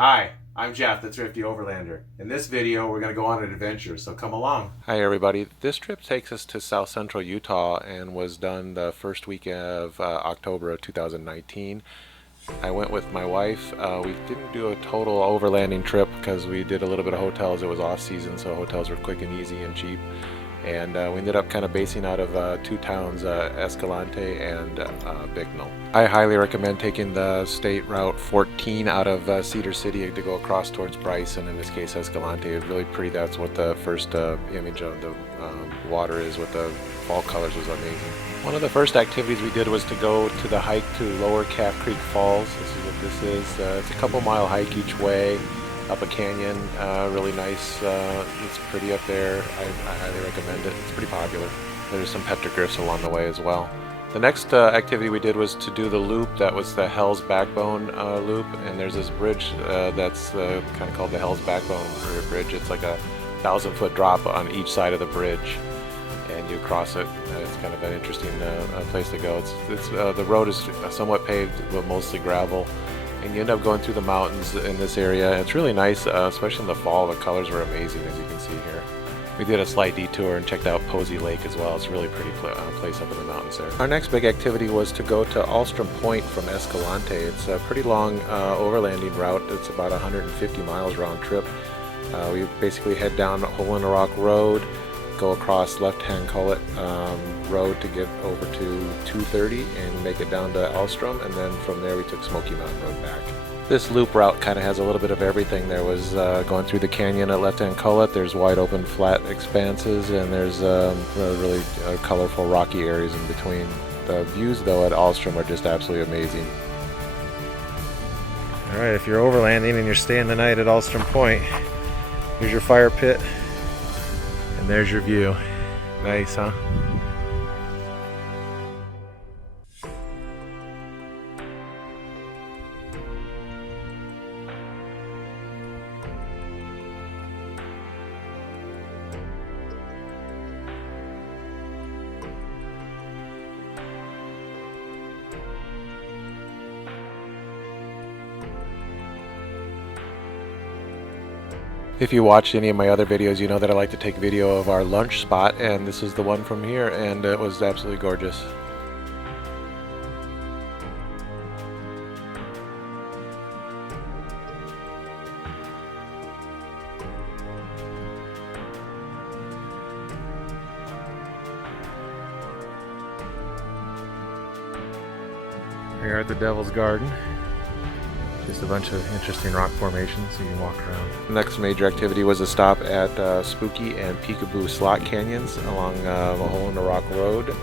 Hi, I'm Jeff, the Thrifty Overlander. In this video, we're going to go on an adventure, so come along. Hi everybody. This trip takes us to south central Utah and was done the first week of October of 2019. I went with my wife. We didn't do a total overlanding trip because we did a little bit of hotels. It was off season, so hotels were quick and easy and cheap. And we ended up kind of basing out of two towns, Escalante and Bicknell. I highly recommend taking the state route 14 out of Cedar City to go across towards Bryce, and in this case Escalante. It's really pretty. That's what the first image of the water is with the fall colors was amazing. One of the first activities we did was to go to the hike to Lower Calf Creek Falls. This is what this is. It's a couple-mile hike each way up a canyon. Really nice. It's pretty up there. I highly recommend it. It's pretty popular. There's some petroglyphs along the way as well. The next activity we did was to do the loop. That was the Hell's Backbone loop, and there's this bridge that's kind of called the Hell's Backbone Bridge. It's like a 1,000-foot drop on each side of the bridge, and you cross it. It's kind of an interesting place to go. The road is somewhat paved, but mostly gravel. And you end up going through the mountains in this area. It's really nice, especially in the fall. The colors were amazing, as you can see here. We did a slight detour and checked out Posey Lake as well. It's a really pretty place up in the mountains there. Our next big activity was to go to Alstrom Point from Escalante. It's a pretty long overlanding route. It's about 150 miles round trip. We basically head down Hole in the Rock Road, go across left-hand cullet road to get over to 230 and make it down to Alstrom, and then from there we took Smoky Mountain Road back. This loop route kind of has a little bit of everything. There was going through the canyon at left-hand cullet, there's wide open flat expanses, and there's really colorful rocky areas in between. The views though at Alstrom are just absolutely amazing. Alright, if you're overlanding and you're staying the night at Alstrom Point, here's your fire pit. And there's your view. Nice, huh? If you watched any of my other videos, you know that I like to take video of our lunch spot, and this is the one from here, and it was absolutely gorgeous. We are at the Devil's Garden. Just a bunch of interesting rock formations so you can walk around. The next major activity was a stop at Spooky and Peekaboo Slot Canyons along the Hole in the Rock Road.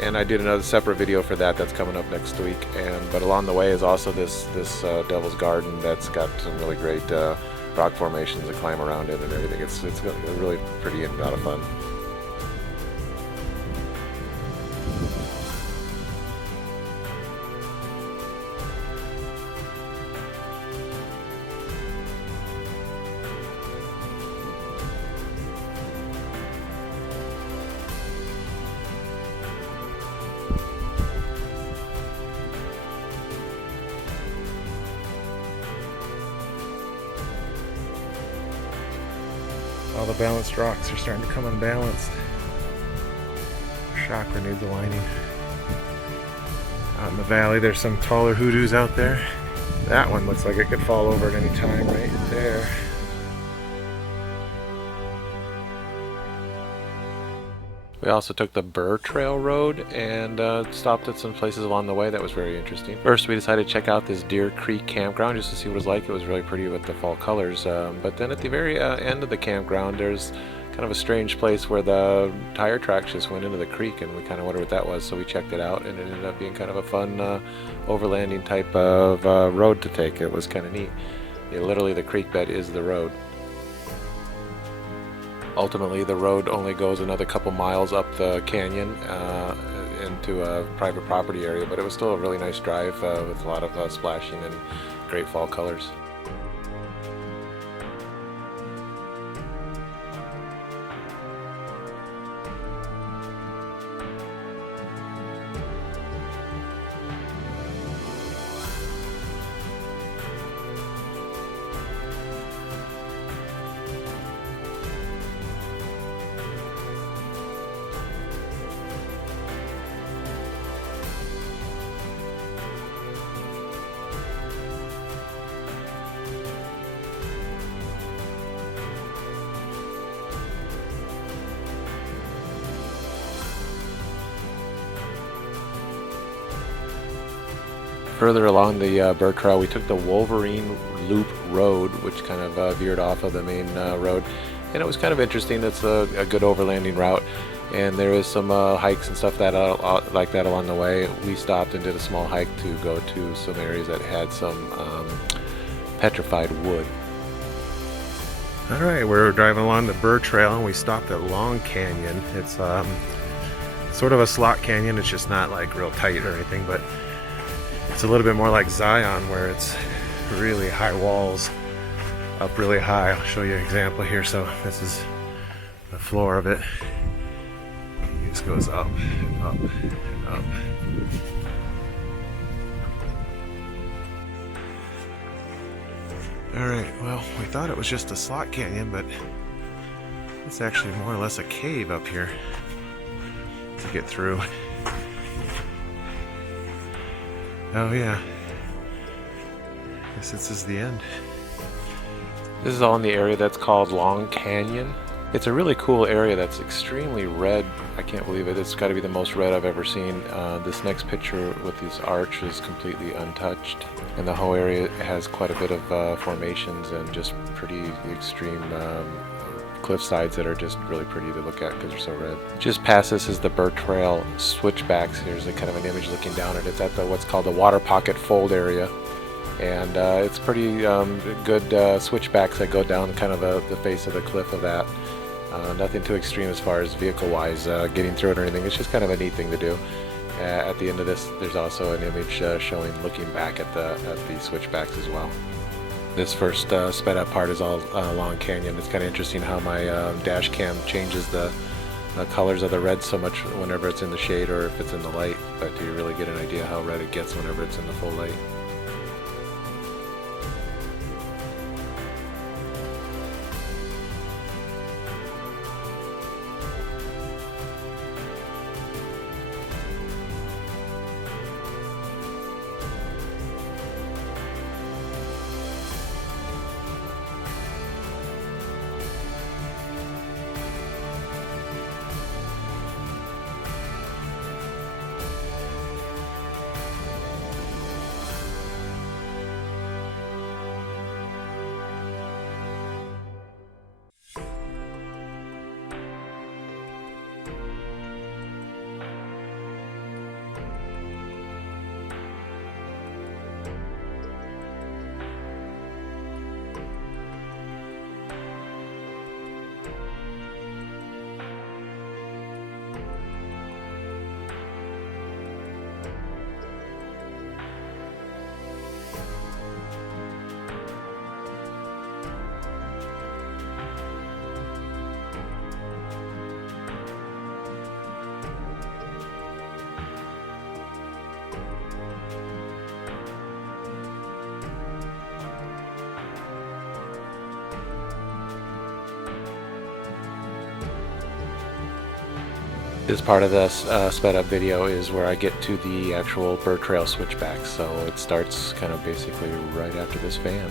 And I did another separate video for that that's coming up next week. But along the way is also this Devil's Garden that's got some really great rock formations to climb around in and everything. It's really pretty and a lot of fun. All the balanced rocks are starting to come unbalanced. Shock needs aligning. Out in the valley, there's some taller hoodoos out there. That one looks like it could fall over at any time right there. We also took the Burr Trail road and stopped at some places along the way. That was very interesting. First, we decided to check out this Deer Creek campground just to see what it was like. It was really pretty with the fall colors. But then at the very end of the campground, there's kind of a strange place where the tire tracks just went into the creek, and we kind of wondered what that was. So we checked it out, and it ended up being kind of a fun overlanding type of road to take. It was kind of neat. Literally, the creek bed is the road. Ultimately, the road only goes another couple miles up the canyon into a private property area, but it was still a really nice drive with a lot of splashing and great fall colors. further along the Burr Trail, we took the Wolverine Loop Road, which kind of veered off of the main road, and it was kind of interesting. It's a good overlanding route, and there is some hikes and stuff that like that along the way. We stopped and did a small hike to go to some areas that had some petrified wood. Alright, we're driving along the Burr Trail and we stopped at Long Canyon. It's sort of a slot canyon. It's just not like real tight or anything, but it's a little bit more like Zion, where it's really high walls up really high. I'll show you an example here. So this is the floor of it. It just goes up and up and up. Alright, well, we thought it was just a slot canyon, but it's actually more or less a cave up here to get through. Oh yeah, I guess this is the end. This is all in the area that's called Long Canyon. It's a really cool area that's extremely red. I can't believe it. It's got to be the most red I've ever seen. This next picture with these arch is completely untouched, and the whole area has quite a bit of formations and just pretty extreme cliff sides that are just really pretty to look at because they're so red. Just past this is the Burr Trail switchbacks. Here's a kind of an image looking down at it. It's at the what's called the Water Pocket Fold area, and it's pretty good switchbacks that go down kind of the face of the cliff of that. Nothing too extreme as far as vehicle-wise getting through it or anything. It's just kind of a neat thing to do. At the end of this, there's also an image showing looking back at the switchbacks as well. This first sped up part is all Long Canyon. It's kind of interesting how my dash cam changes the colors of the red so much whenever it's in the shade or if it's in the light, but you really get an idea how red it gets whenever it's in the full light. This part of this sped up video is where I get to the actual Burr Trail switchback, so it starts kind of basically right after this van.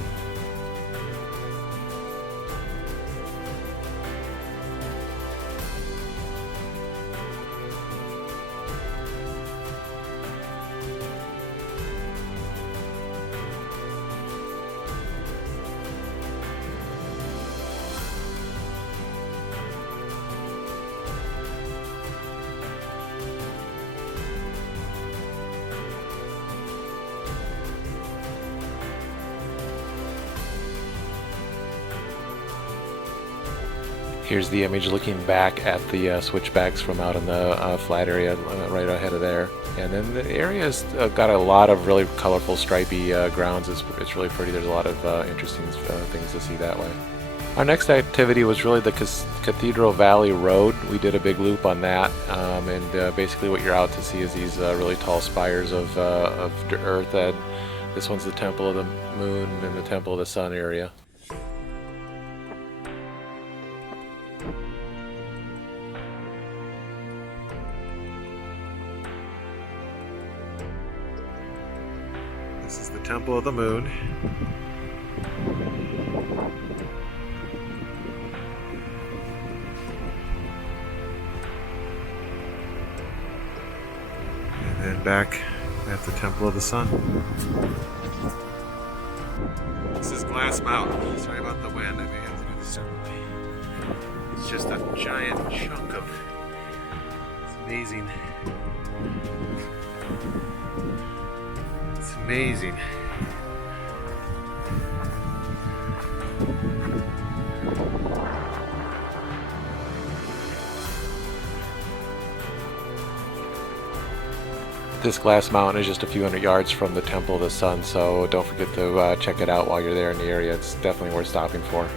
Here's the image looking back at the switchbacks from out in the flat area right ahead of there. And then the area's got a lot of really colorful stripy grounds. It's really pretty. There's a lot of interesting things to see that way. Our next activity was really the Cathedral Valley Road. We did a big loop on that, and basically what you're out to see is these really tall spires of earth. This one's the Temple of the Moon and the Temple of the Sun area. This is the Temple of the Moon. And then back at the Temple of the Sun. This is Glass Mountain. Sorry about the wind, I may have to do this separately. It's just a giant chunk of... It's amazing. It's amazing. This Glass Mountain is just a few hundred yards from the Temple of the Sun, so don't forget to check it out while you're there in the area. It's definitely worth stopping for.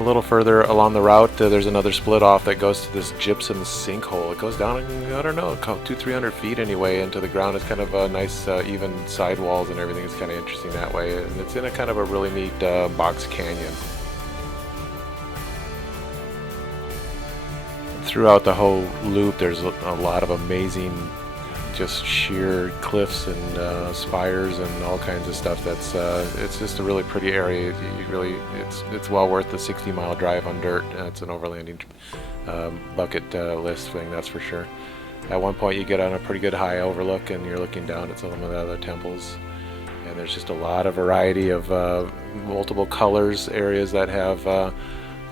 A little further along the route, there's another split off that goes to this gypsum sinkhole. It goes down, I don't know, 200-300 feet anyway into the ground. It's kind of a nice even sidewalls and everything. It's kind of interesting that way. And it's in a kind of a really neat box canyon. Throughout the whole loop, there's a lot of amazing just sheer cliffs and spires and all kinds of stuff. That's it's just a really pretty area. It's well worth the 60-mile drive on dirt. It's an overlanding bucket list thing, that's for sure. At one point you get on a pretty good high overlook and you're looking down at some of the other temples, and there's just a lot of variety of multiple colors, areas that have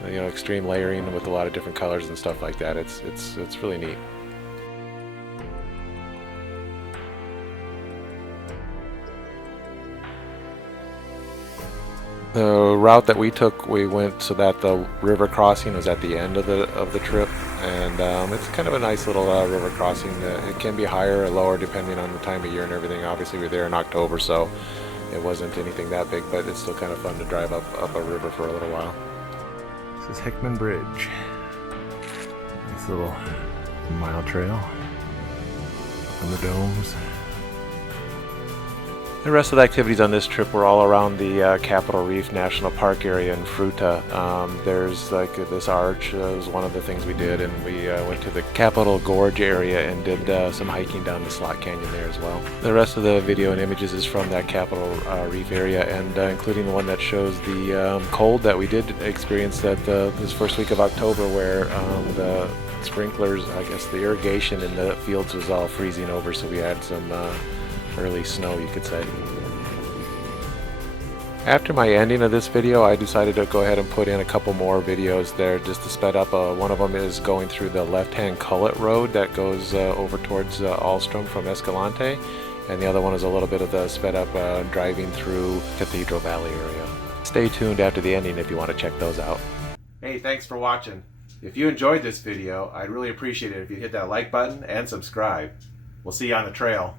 extreme layering with a lot of different colors and stuff like that. It's really neat. The route that we took, we went so that the river crossing was at the end of the trip, and it's kind of a nice little river crossing. It can be higher or lower depending on the time of year and everything. Obviously, we're there in October, so it wasn't anything that big, but it's still kind of fun to drive up a river for a little while. This is Hickman Bridge. Nice little mile trail up in the domes. The rest of the activities on this trip were all around the Cathedral Reef National Park area in Fruta. There's like this arch was one of the things we did, and we went to the Capitol Gorge area and did some hiking down the Slot Canyon there as well. The rest of the video and images is from that Capitol Reef area, and including the one that shows the cold that we did experience at this first week of October, where the sprinklers, I guess the irrigation in the fields was all freezing over, so we had some early snow, you could say. After my ending of this video, I decided to go ahead and put in a couple more videos there just to sped up. One of them is going through the left-hand cullet road that goes over towards Alstrom from Escalante, and the other one is a little bit of the sped up driving through Cathedral Valley area. Stay tuned after the ending if you want to check those out. Hey, thanks for watching. If you enjoyed this video, I'd really appreciate it if you hit that like button and subscribe. We'll see you on the trail.